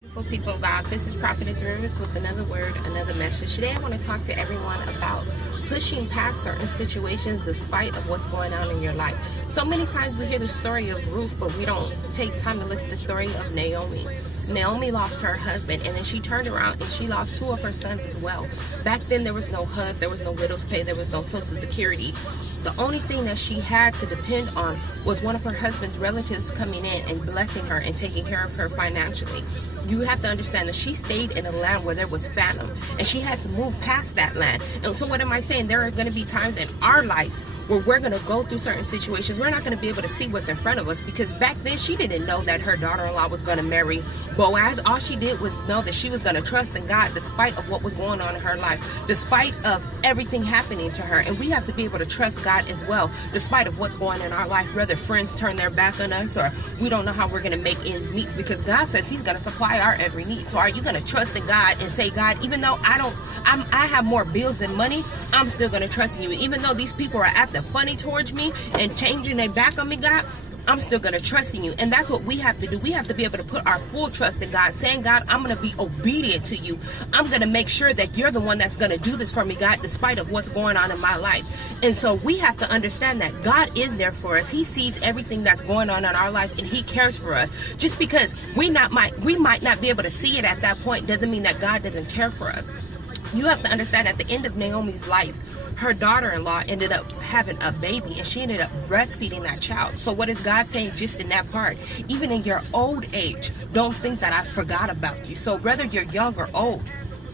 Beautiful people of God, this is Prophetess Rivers with another word, another message. Today I want to talk to everyone about pushing past certain situations despite of what's going on in your life. So many times we hear the story of Ruth, but we don't take time to look at the story of Naomi. Naomi lost her husband, and then she turned around and she lost two of her sons as well. Back then there was no HUD, there was no widow's pay, there was no Social Security. The only thing that she had to depend on was one of her husband's relatives coming in and blessing her and taking care of her financially. You have to understand that she stayed in a land where there was famine, and she had to move past that land. And so what am I saying? There are going to be times in our lives where we're going to go through certain situations. We're not going to be able to see what's in front of us, because back then she didn't know that her daughter-in-law was going to marry Boaz. All she did was know that she was going to trust in God despite of what was going on in her life, despite of everything happening to her. And we have to be able to trust God as well, despite of what's going on in our life, whether friends turn their back on us or we don't know how we're going to make ends meet, because God says he's going to supply our every need. So are you going to trust in God and say, God, even though I have more bills than money, I'm still going to trust in you. Even though these people are acting funny towards me and changing their back on me, God, I'm still going to trust in you. And that's what we have to do. We have to be able to put our full trust in God, saying, God, I'm going to be obedient to you. I'm going to make sure that you're the one that's going to do this for me, God, despite of what's going on in my life. And so we have to understand that God is there for us. He sees everything that's going on in our life, and he cares for us. Just because we might not be able to see it at that point doesn't mean that God doesn't care for us. You have to understand, at the end of Naomi's life, her daughter-in-law ended up having a baby, and she ended up breastfeeding that child. So what is God saying just in that part? Even in your old age, don't think that I forgot about you. So whether you're young or old,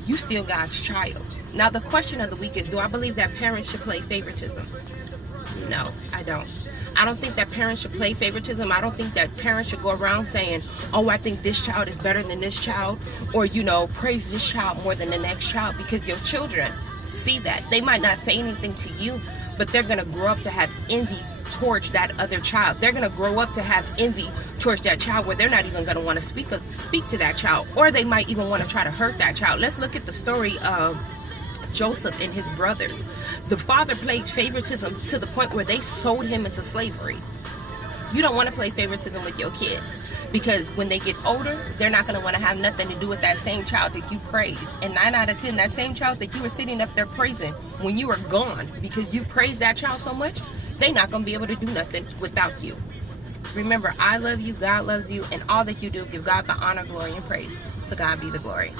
you still God's child. Now the question of the week is, do I believe that parents should play favoritism? No, I don't. I don't think that parents should play favoritism. I don't think that parents should go around saying, oh, I think this child is better than this child, or, praise this child more than the next child, because your children see that. They might not say anything to you, but they're going to grow up to have envy towards that other child. They're going to grow up to have envy towards that child, where they're not even going to want to speak to that child, or they might even want to try to hurt that child. Let's look at the story of Joseph and his brothers. The father played favoritism to the point where they sold him into slavery. You don't want to play favoritism with your kids, because when they get older, they're not going to want to have nothing to do with that same child that you praised. And 9 out of 10, that same child that you were sitting up there praising when you were gone, because you praised that child so much, they're not going to be able to do nothing without you. Remember, I love you, God loves you, and all that you do, give God the honor, glory, and praise. To God be the glory.